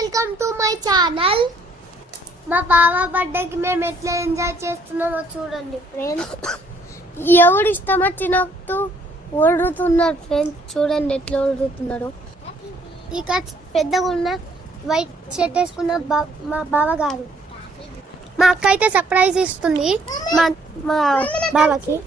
Welcome to my channel. మా బావ బర్త్డేకి మేము ఎట్లా ఎంజాయ్ చేస్తున్నామో చూడండి ఫ్రెండ్స్. ఎవరు ఇష్టం వచ్చినట్టు ఓడుతున్నారు ఫ్రెండ్స్. చూడండి ఎట్లా ఓడుతున్నాడు. ఇక పెద్దగా ఉన్న వైట్ షర్ట్ వేసుకున్న మా బావ గారు. మా అక్క అయితే సర్ప్రైజ్ ఇస్తుంది మా బావకి.